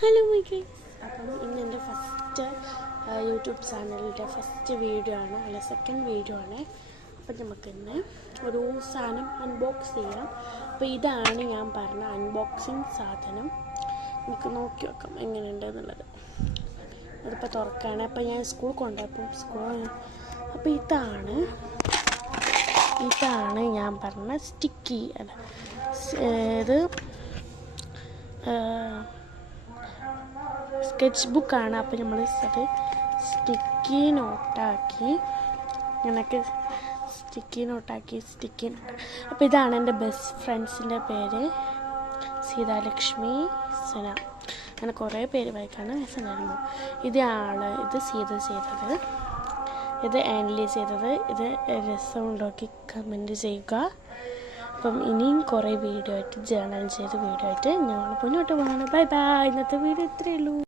Hello my guys, അപ്പം ഇന്ന് എൻ്റെ ഫസ്റ്റ് യൂട്യൂബ് ചാനലിൻ്റെ ഫസ്റ്റ് വീഡിയോ ആണ്, അല്ല സെക്കൻഡ് വീഡിയോ ആണ്. അപ്പം നമുക്കിന്ന് ഒരു സാധനം അൺബോക്സ് ചെയ്യാം. അപ്പോൾ ഇതാണ് ഞാൻ പറഞ്ഞ അൺബോക്സിങ് സാധനം. നമുക്ക് നോക്കി വെക്കാം എങ്ങനെയുണ്ട് എന്നുള്ളത്. അതിപ്പോൾ തുറക്കുകയാണ്. അപ്പോൾ ഞാൻ സ്കൂൾ കൊണ്ടുപോയപ്പോൾ അപ്പോൾ ഇതാണ് ഞാൻ പറഞ്ഞ സ്റ്റിക്കി അല്ല ഇത് സ്കെച്ച് ബുക്കാണ്. അപ്പോൾ നമ്മൾ അത് സ്റ്റിക്കി നോട്ടാക്കി അപ്പോൾ ഇതാണ് എൻ്റെ ബെസ്റ്റ് ഫ്രണ്ട്സിൻ്റെ പേര് സീതാലക്ഷ്മി, സന, അങ്ങനെ കുറേ പേര് വായിക്കാണ് സനായിരുന്നു. ഇത് സീത ചെയ്തത്, ഇത് ആൻലി ചെയ്തത്, ഇത് രസമുണ്ടാക്കി കമൻറ്റ് ചെയ്യുക. അപ്പം ഇനിയും കുറേ വീഡിയോ ആയിട്ട് ജേർണൽ ചെയ്ത വീഡിയോ ആയിട്ട് ഞങ്ങൾ മുന്നോട്ട് പോകണം. Bye bye. ഇന്നത്തെ വീഡിയോ ഇത്രയേ ഉള്ളൂ.